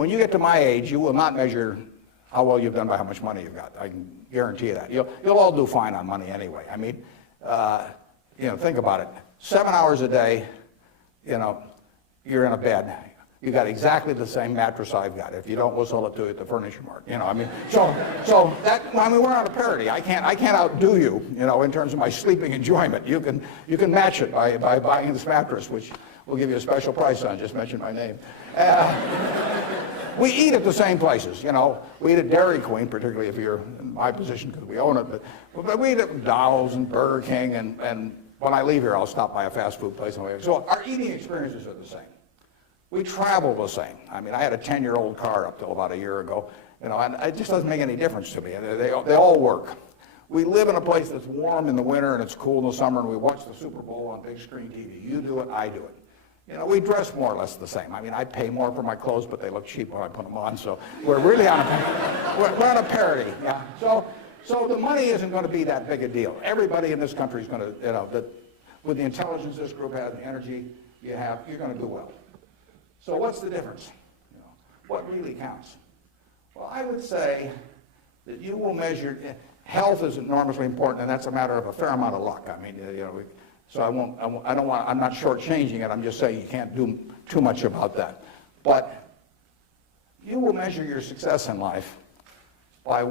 when you get to my age, you will not measure how well you've done by how much money you've got. I can guarantee you that. You'll all do fine on money anyway. I mean, think about it. 7 hours a day, you're in a bed. You got exactly the same mattress I've got. If you don't, we'll sell it to you at the furniture mart. We're on a parity. I can't outdo you, in terms of my sleeping enjoyment. You can match it by buying this mattress, which we'll give you a special price on. Just mention my name. We eat at the same places. We eat at Dairy Queen, particularly if you're in my position because we own it. But we eat at McDonald's and Burger King, and when I leave here, I'll stop by a fast food place. So our eating experiences are the same. We travel the same. I mean, I had a 10-year-old car up till about a year ago, and it just doesn't make any difference to me. They all work. We live in a place that's warm in the winter and it's cool in the summer, and we watch the Super Bowl on big screen TV. You do it, I do it. We dress more or less the same. I mean, I pay more for my clothes, but they look cheap when I put them on, so we're really on a parity. Yeah. So the money isn't going to be that big a deal. Everybody in this country is going to, with the intelligence this group has, the energy you have, you're going to do well. So what's the difference? What really counts? Well, I would say that you will measure, health is enormously important, and that's a matter of a fair amount of luck. I mean, so I'm not shortchanging it. I'm just saying you can't do too much about that. But you will measure your success in life by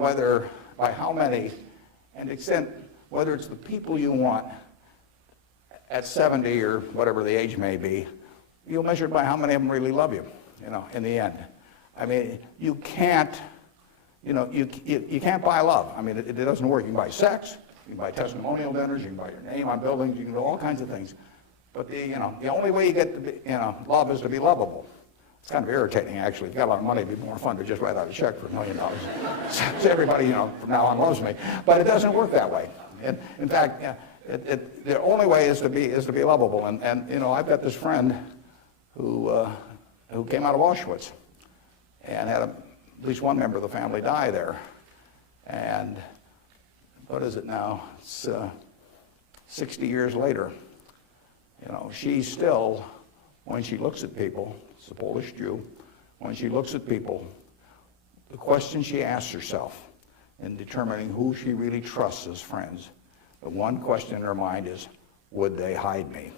how many, and extent, whether it's the people you want at 70 or whatever the age may be, you'll measure it by how many of them really love you, in the end. I mean, you can't buy love. I mean, it doesn't work. You can buy sex, you can buy testimonial dinners, you can buy your name on buildings, you can do all kinds of things. But the only way you get to be, love is to be lovable. It's kind of irritating, actually. If you got a lot of money, it'd be more fun to just write out a check for $1 million. So everybody, from now on loves me. But it doesn't work that way. And in fact, the only way is to be lovable. And I've got this friend who came out of Auschwitz and had at least one member of the family die there. And what is it now? It's 60 years later. She still, when she looks at people, it's a Polish Jew, when she looks at people, the question she asks herself in determining who she really trusts as friends, the one question in her mind is, would they hide me?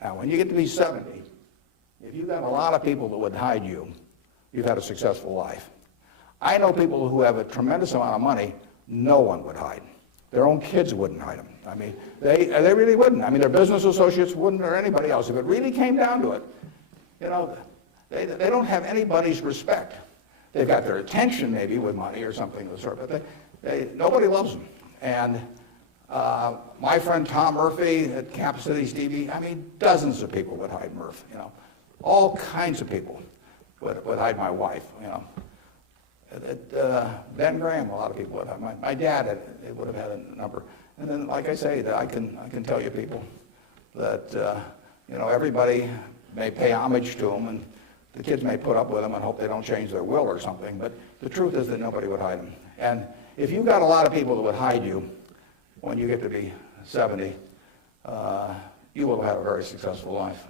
Now, when you get to be 70, if you've got a lot of people that would hide you, you've had a successful life. I know people who have a tremendous amount of money, no one would hide. Their own kids wouldn't hide them. I mean, they really wouldn't. I mean, their business associates wouldn't, or anybody else. If it really came down to it, they don't have anybody's respect. They've got their attention maybe with money or something of the sort, but nobody loves them. And my friend Tom Murphy at Cap Cities TV, I mean, dozens of people would hide Murph, all kinds of people would hide my wife, Ben Graham, a lot of people would have. My dad would have had a number. And then, like I say, I can tell you people that, everybody may pay homage to them, and the kids may put up with them and hope they don't change their will or something, but the truth is that nobody would hide them. And if you've got a lot of people that would hide you when you get to be 70, you will have a very successful life.